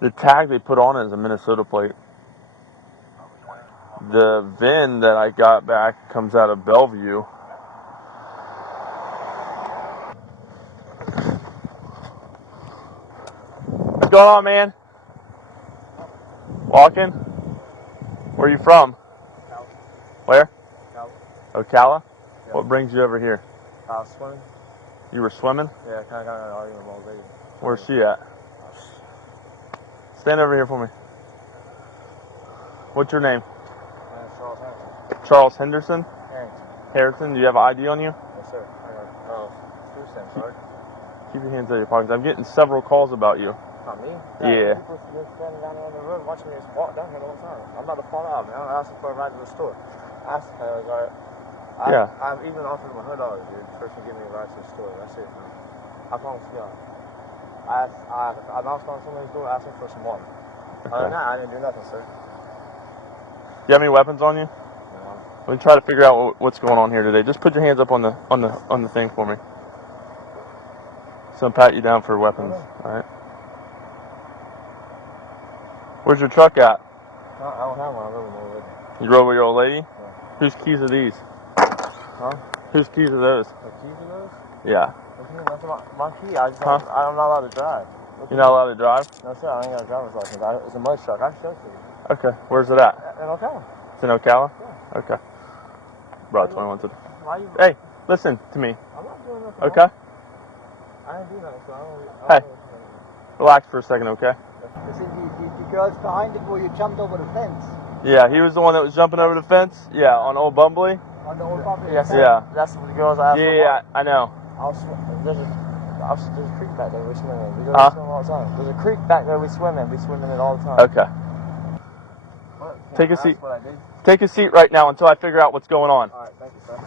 the tag they put on it is a Minnesota plate. The VIN that I got back comes out of Bellevue. What's going on, man? Walking? Where are you from? Ocala. Where? Ocala. Ocala? Yeah. What brings you over here? Swimming. You were swimming? Yeah, kind of arguing with my old lady. Where's she at? Stand over here for me. What's your name? Charles Harrington. Charles Henderson? Harrington. Harrington, do you have an ID on you? Yes, sir. I got food stamps, sorry. Keep your hands out of your pockets. I'm getting several calls about you. Not me? Yeah. People just standing down there on the road watching me just walk down here all the time. I'm about to fall out, man. I'm asking for a ride to the store. I asked her, I was like, I've even offered him $100, dude. First one give me a ride to the store. That's it, man. I promise you. I knocked on somebody's door asking for some water. Okay. Other than that, I didn't do nothing, sir. Do you have any weapons on you? No. Let me try to figure out what's going on here today. Just put your hands up on the thing for me. So I'm pat you down for weapons. Okay. All right. Where's your truck at? I don't have one. I rode with my old lady. You rode with your old lady? Yeah. Whose keys are these? Huh? Whose keys are those? The keys are those? Yeah. That's my key. I'm not allowed to drive. You're not allowed to drive? No, sir. I ain't got a driver's license. It's a mud truck. I can show it to you. Okay. Where's it at? In Ocala. It's in Ocala? Yeah. Okay. Brought 21 to the... Why you... Hey, listen to me. I'm not doing nothing. Okay? I didn't do nothing, so I don't Hey. Relax for a second, okay? You see, the girls behind it where you jumped over the fence. Yeah, he was the one that was jumping over the fence? Yeah, on Old Bumbly? On the old property. Yes, Yeah. That's what the girls asked for. Yeah, I know. There's a creek back there we swim in. We go swim all the time. There's a creek back there we swim in. We swim in it all the time. Okay. But, Take a seat. What I did. Take a seat right now until I figure out what's going on. All right, thank you, sir.